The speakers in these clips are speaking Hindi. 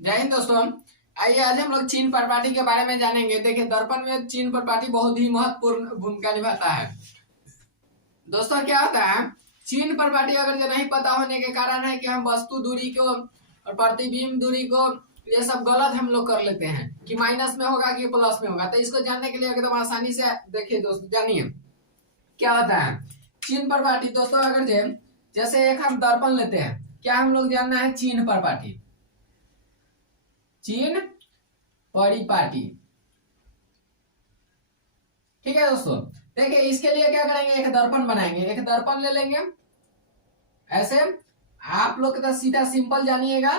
जय हिंद दोस्तों। आइए आज हम लोग चीन परिपाटी के बारे में जानेंगे। देखिए, दर्पण में चीन परिपाटी बहुत ही महत्वपूर्ण भूमिका निभाता है। दोस्तों क्या होता है, चीन परिपाटी अगर जो नहीं पता होने के कारण है कि हम वस्तु दूरी को और प्रतिबिंब दूरी को ये सब गलत हम लोग कर लेते हैं कि माइनस में होगा कि प्लस में होगा। तो इसको जानने के लिए एकदम आसानी से देखिए दोस्तों, जानिए क्या होता है चीन परिपाटी। दोस्तों अगर जैसे एक हम दर्पण लेते हैं, क्या हम लोग जानना है चीन परिपाटी, चीन परिपाटी। ठीक है दोस्तों, देखिए इसके लिए क्या करेंगे, एक दर्पण बनाएंगे, एक दर्पण ले लेंगे ऐसे। आप लोग तो सीधा सिंपल जानिएगा,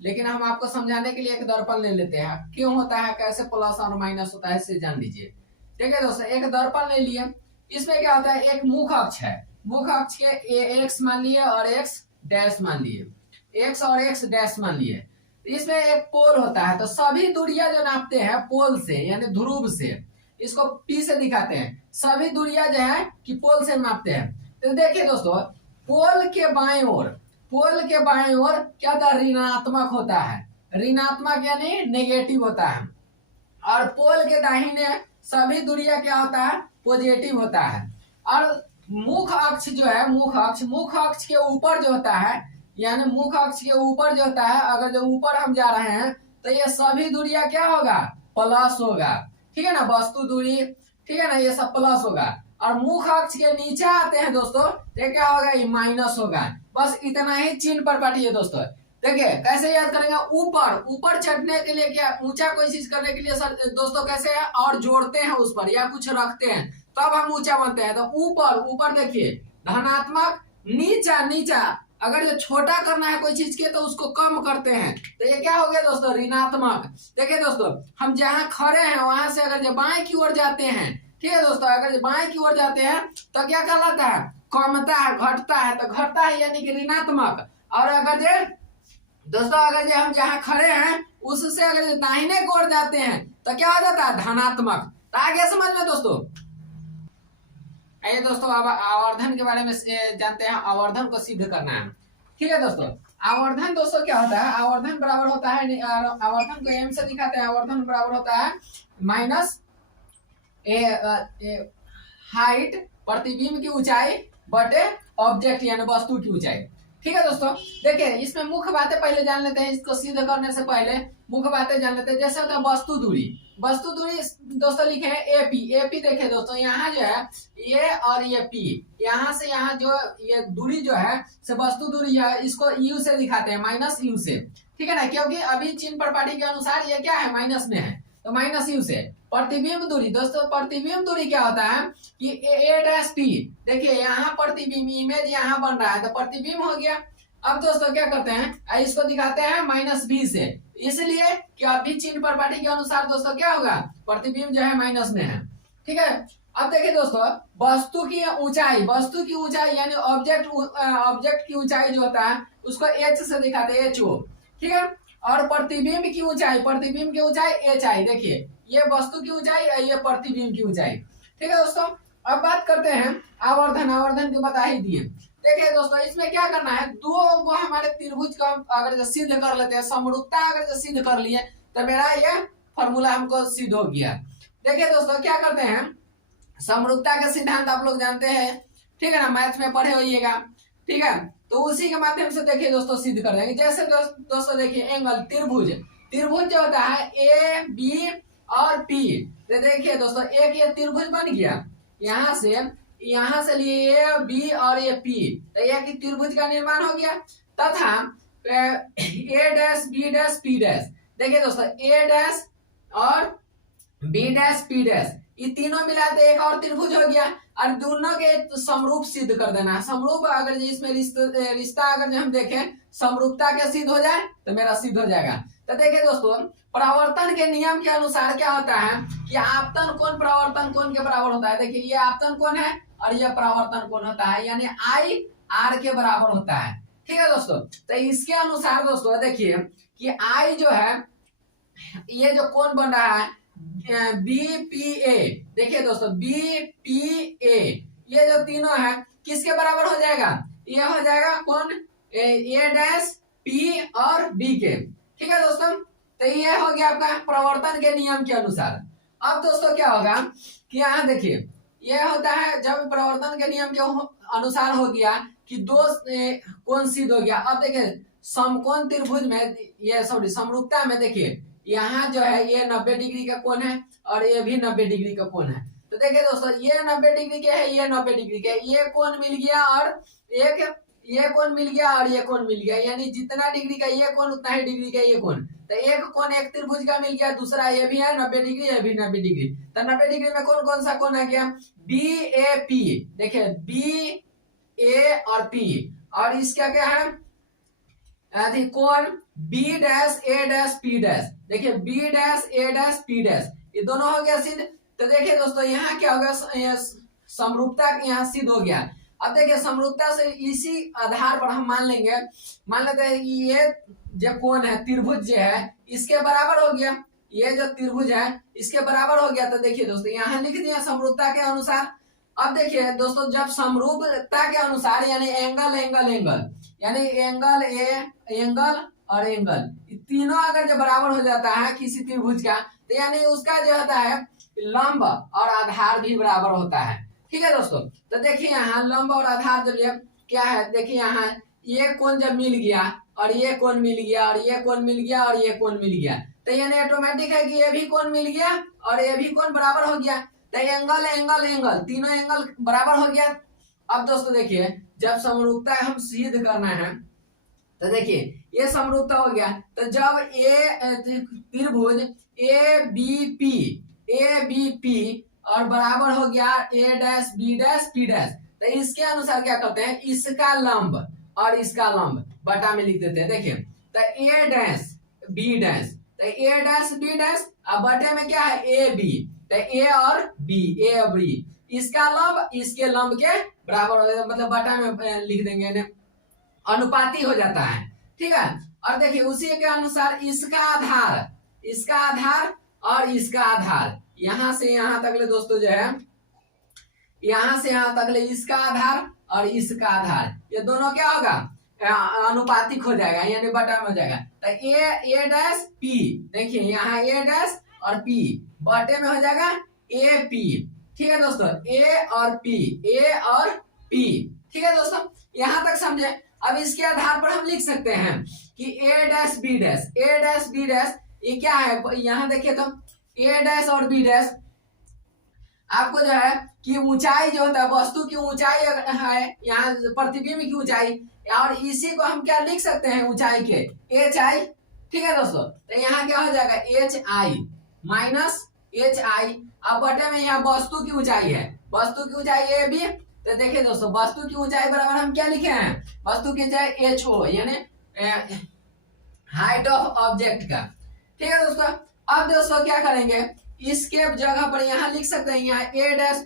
लेकिन हम आपको समझाने के लिए एक दर्पण ले लेते हैं। क्यों होता है, कैसे प्लस और माइनस होता है, इससे जान लीजिए। ठीक है दोस्तों, एक दर्पण ले लिए। इसमें क्या होता है, एक मुख अक्ष है, मुख अक्ष के एक्स मान लिए और एक्स डैश मान लिए, एक्स और एक्स डैश मान लिए। इसमें एक पोल होता है, तो सभी दूरियां जो नापते हैं पोल से यानी ध्रुव से, इसको पी से दिखाते हैं। सभी दूरियां जो है कि पोल से नापते हैं। तो देखिए दोस्तों, पोल के बाएं ओर, पोल के बाएं ओर क्या होता है, ऋणात्मक होता है, ऋणात्मक यानी नेगेटिव होता है। और पोल के दाहिने सभी दूरियां क्या होता है, पॉजिटिव होता है। और मुख अक्ष जो है, मुख अक्ष के ऊपर जो होता है, यानी मुख अक्ष के ऊपर जो होता है, अगर जो ऊपर हम जा रहे हैं तो ये सभी दूरियां क्या होगा, प्लस होगा। ठीक है ना, वस्तु दूरी, ठीक है ना, ये सब प्लस होगा। और मुख अक्ष के नीचे आते हैं दोस्तों, ये क्या होगा, ये माइनस होगा। बस इतना ही चीन परिपाटी है दोस्तों। देखिए कैसे याद करेंगे, ऊपर ऊपर चढ़ने के लिए, क्या ऊंचा कोई चीज करने के लिए सर दोस्तों कैसे है, और जोड़ते हैं उस पर या कुछ रखते हैं तब हम ऊंचा बनते हैं। तो ऊपर ऊपर देखिए धनात्मक, नीचा नीचा, अगर जो छोटा करना है कोई चीज के तो उसको कम करते हैं, तो ये क्या हो गया दोस्तों, ऋणात्मक। देखिए दोस्तों, हम जहां खड़े हैं वहां से अगर जो बाएं की ओर जाते हैं, ठीक है दोस्तों, अगर जो बाएं की ओर जाते हैं तो क्या कहलाता है, कमता है, घटता है। तो घटता है यानी कि ऋणात्मक। और अगर जो दोस्तों, अगर जो हम जहां खड़े हैं उससे अगर दाहिने की ओर जाते हैं तो क्या हो जाता है, धनात्मक। तो आगे समझ में दोस्तों। आइए दोस्तों, अब आवर्धन के बारे में जानते हैं। आवर्धन को सिद्ध करना है। ठीक है दोस्तों, आवर्धन दोस्तों क्या होता है, आवर्धन बराबर होता है, आवर्धन को एम से दिखाते हैं। आवर्धन बराबर होता है माइनस हाइट, प्रतिबिंब की ऊंचाई, बटे ऑब्जेक्ट यानी वस्तु की ऊंचाई। ठीक है दोस्तों, देखिए इसमें मुख्य बातें पहले जान लेते हैं। इसको सिद्ध करने से पहले मुख्य बातें जान लेते हैं। जैसे होता है वस्तु दूरी, वस्तु दूरी दोस्तों लिखे हैं एपी। एपी देखिए दोस्तों, यहाँ जो है ये और ये पी, यहाँ से यहाँ जो ये दूरी जो है से वस्तु दूरी है, इसको यू से दिखाते हैं, माइनस यू से। ठीक है ना, क्योंकि अभी चीन परिपाटी के अनुसार ये क्या है, माइनस में है, तो माइनस यू से। प्रतिबिंब दूरी दोस्तों, प्रतिबिंब दूरी क्या होता है कि ए डैश पी। देखिए यहाँ प्रतिबिंब, इमेज यहाँ बन रहा है तो प्रतिबिंब हो गया। अब दोस्तों क्या करते हैं, इसको दिखाते हैं माइनस बी से, इसलिए कि अभी चिन्ह परिपाटी के अनुसार दोस्तों क्या होगा, प्रतिबिंब जो है माइनस में है। ठीक है, अब देखिए दोस्तों, वस्तु की ऊंचाई, वस्तु की ऊंचाई यानी ऑब्जेक्ट की ऊंचाई जो होता है उसको एच से दिखाते हैं, एच ओ। ठीक है, और प्रतिबिंब की ऊंचाई, प्रतिबिंब की ऊंचाई एच आई। देखिए ये वस्तु की ऊंचाई, ये प्रतिबिंब की ऊंचाई। ठीक है दोस्तों, अब बात करते हैं आवर्धन। आवर्धन को बता ही दिए। देखिए दोस्तों, इसमें क्या करना है, दो वो हमारे त्रिभुज का अगर सिद्ध कर लेते हैं, समरूपता अगर सिद्ध कर लिए तो मेरा ये फॉर्मूला हमको सिद्ध हो गया। देखिए दोस्तों क्या करते हैं, समरूपता का सिद्धांत आप लोग जानते हैं, ठीक है ना, मैथ में पढ़े होइएगा। ठीक है, तो उसी के माध्यम से देखिए दोस्तों सिद्ध कर देंगे। जैसे दोस्तों देखिए एंगल, त्रिभुज, त्रिभुज जो होता है ए बी और पी। तो देखिए दोस्तों, एक ये त्रिभुज बन गया, यहाँ से लिए ए बी और ये पी, तो एक त्रिभुज का निर्माण हो गया। तथा A dash B dash P dash, देखिए दोस्तों ए डैश और बी डैश पी डैश, ये तीनों मिलाते एक और त्रिभुज हो गया। और दोनों के समरूप सिद्ध कर देना। समरूप अगर इसमें रिश्ता अगर हम देखें, समरूपता के सिद्ध हो जाए तो मेरा सिद्ध हो जाएगा। तो देखिए दोस्तों, परावर्तन के नियम के अनुसार क्या होता है कि आपतन कोण परावर्तन कोण के बराबर होता है। देखिए ये आपतन कोण है और ये परावर्तन कोण होता है, यानी आई आर के बराबर होता है। ठीक है दोस्तों, तो इसके अनुसार दोस्तों देखिए कि आई जो है, ये जो कोण बन रहा है बी पी ए, देखिए दोस्तों बी पी ए, ये जो तीनों है किसके बराबर हो जाएगा, ये हो जाएगा कौन, ए डैश पी और बी के। ठीक है दोस्तों, तो ये हो गया आपका प्रवर्तन के नियम के अनुसार। अब दोस्तों क्या होगा कि यहाँ देखिए ये होता है जब प्रवर्तन के नियम के अनुसार हो गया कि दो कोण सिद्ध हो गया। अब देखिए समकोण त्रिभुज में ये सॉरी समरूपता में देखिए यहाँ जो है ये 90 डिग्री का कोण है और ये भी 90 डिग्री का कोण है। तो देखिए दोस्तों ये 90 डिग्री के है, ये 90 डिग्री के, ये कोण मिल गया और एक ये कोण मिल गया और ये कोण मिल गया, यानी जितना डिग्री का ये कोण उतना ही डिग्री का ये कोण। तो एक कोण एक त्रिभुज का मिल गया, दूसरा ये भी है 90 डिग्री, ये भी 90 डिग्री। तो 90 डिग्री में कौन कौन सा कोण आ गया? B A P. देखिए बी ए और पी, और इसका क्या है कोण B dash A dash P dash. देखिए B dash A dash P dash, ये दोनों हो गया सिद्ध। तो देखिए दोस्तों यहाँ क्या होगा, समरूपता यहाँ सिद्ध हो गया। अब देखिए समरूपता से इसी आधार पर हम मान लेंगे, मान लेते हैं ये जो कोण है त्रिभुज जो है इसके बराबर हो गया, ये जो त्रिभुज है इसके बराबर हो गया। तो देखिए दोस्तों यहाँ लिख दिया समरूपता के अनुसार। अब देखिए दोस्तों जब समरूपता के अनुसार यानी एंगल एंगल एंगल यानी एंगल ए एंगल और एंगल तीनों अगर जो बराबर हो जाता है किसी त्रिभुज का, तो यानी उसका जो होता है लंब और आधार भी बराबर होता है। ठीक है दोस्तों, तो देखिए यहाँ लंब और आधार जब ये क्या है, देखिए यहाँ ये कोण जब मिल गया और ये कोण मिल गया और ये कोण मिल गया और ये कोण मिल गया, तो यानी ऑटोमेटिक है कि ये भी कोण मिल गया और ये भी कोण बराबर हो गया। तो एंगल एंगल एंगल तीनों एंगल बराबर हो गया। अब दोस्तों देखिए जब समरूपता हम सिद्ध करना है तो देखिए ये समरूपता हो गया। तो जब त्रिभुज ए बी पी और बराबर हो गया A dash B dash P dash, तो इसके अनुसार क्या करते हैं, इसका लंब और इसका लंब बटा में लिख देते हैं। देखिए तो ए डैश बी डैश, तो ए डैश बी डैश अब बटे में क्या है ए बी, तो ए और बी इसका लंब इसके लंब के बराबर हो जाता है, मतलब बटा में लिख देंगे, अनुपाती हो जाता है। ठीक है, और देखिए उसी के अनुसार इसका आधार और इसका आधार, यहां से यहां तक ले दोस्तों जो है यहां से यहां तक ले इसका आधार और इसका आधार, ये दोनों क्या होगा अनुपातिक हो जाएगा यानी बटा में हो जाएगा। तो ए डैश पी, देखिए यहाँ ए डैश और पी बटे में हो जाएगा ए पी। ठीक है दोस्तों, ए और पी। ठीक है दोस्तों, यहां तक समझे। अब इसके आधार पर हम लिख सकते हैं कि ए डैश बी डैश ये क्या है, यहाँ देखिए तो ए डैश और बी डैश आपको जो है कि ऊंचाई जो होता है वस्तु की ऊंचाई है, यहाँ प्रतिबिंब की ऊंचाई, और इसी को हम क्या लिख सकते हैं ऊंचाई के एच आई। ठीक है दोस्तों, तो यहाँ क्या हो जाएगा H I minus H I, अब बटे में यहाँ वस्तु की ऊंचाई है, वस्तु की ऊंचाई ए बी। तो देखिए दोस्तों वस्तु की ऊंचाई बराबर हम क्या लिखे हैं, वस्तु की ऊंचाई एच ओ यानी हाइट ऑफ ऑब्जेक्ट का। ठीक है दोस्तों, अब दोस्तों क्या करेंगे, इसके जगह पर यहाँ लिख सकते हैं यहाँ ए डैश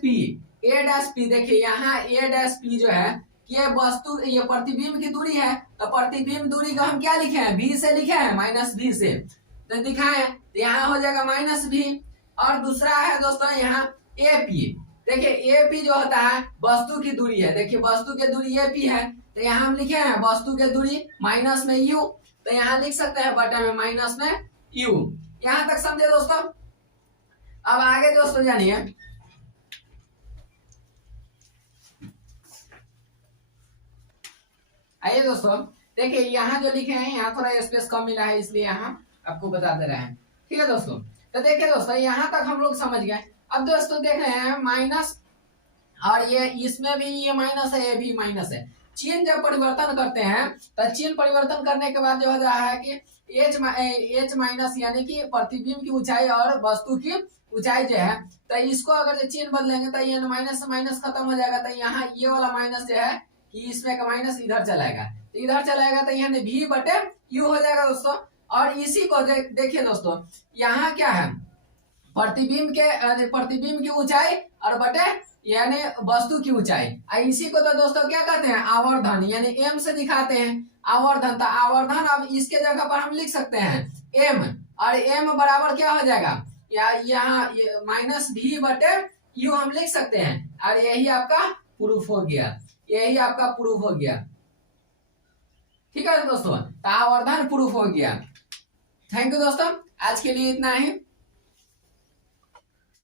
पी। देखिए यहाँ ए डैश पी जो है ये वस्तु ये प्रतिबिंब की दूरी है, तो प्रतिबिंब दूरी को हम क्या लिखे हैं बी से लिखे हैं माइनस बी से, तो दिखाएं तो यहाँ हो जाएगा माइनस बी। और दूसरा है दोस्तों यहाँ ए पी, देखिए ए पी जो होता है वस्तु की दूरी है, देखिए वस्तु की दूरी ए पी है, तो यहाँ हम लिखे हैं वस्तु की दूरी माइनस में यू, तो यहाँ लिख सकते हैं बटा में माइनस में यू। यहाँ तक समझे दोस्तों। अब आगे दोस्तों जानिए, आइए दोस्तों देखिए यहाँ जो लिखे हैं यहाँ थोड़ा स्पेस कम मिला है इसलिए यहाँ आपको बता दे रहे हैं। ठीक है दोस्तों, तो देखिए दोस्तों यहाँ तक हम लोग समझ गए। अब दोस्तों देख रहे हैं माइनस, और ये इसमें भी ये माइनस है ये भी माइनस है। चिन्ह जब परिवर्तन करते हैं तो चिन्ह परिवर्तन करने के बाद जो हो रहा है कि एच माइनस यानी कि प्रतिबिंब की ऊंचाई और वस्तु की ऊंचाई जो है, तो इसको अगर चिन्ह बदलेंगे तो ये माइनस से माइनस खत्म हो जाएगा, तो यहाँ ये वाला माइनस जो है कि इसमें का माइनस इधर चलाएगा, तो इधर चलाएगा तो यहाँ भी बटे यू हो जाएगा दोस्तों। और इसी को देखिए दोस्तों यहाँ क्या है प्रतिबिंब की ऊंचाई और बटे यानी वस्तु की ऊंचाई, इसी को तो दोस्तों क्या कहते हैं आवर्धन, यानी एम से दिखाते हैं आवर्धन। तो आवर्धन अब इसके जगह पर हम लिख सकते हैं एम, और एम बराबर क्या हो जाएगा या यहाँ माइनस भी बटे यू हम लिख सकते हैं, और यही आपका प्रूफ हो गया, यही आपका प्रूफ हो गया। ठीक है दोस्तों, आवर्धन प्रूफ हो गया। थैंक यू दोस्तों। आज के लिए इतना ही।